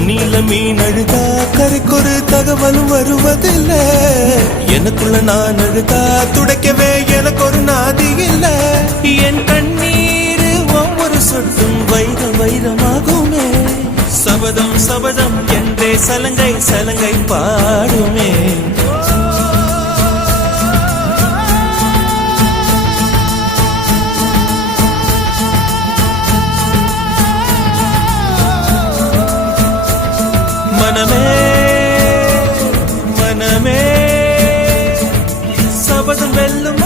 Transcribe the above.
தண்ணியில மீன் அழுதா கரைக்கொரு தகவலும் வருவதில்ல. எனக்குள்ள நான் அழுதா துடைக்கவே எனக்கு ஒரு நாதி இல்ல. என் கண்ணீர் ஒவ்வொரு சொட்டும் வைரமாகுமே. சபதம் சபதம் என்றே சலங்கை சலங்கை பாடுமே. மனமே மனமே சபதம் வெல்லும்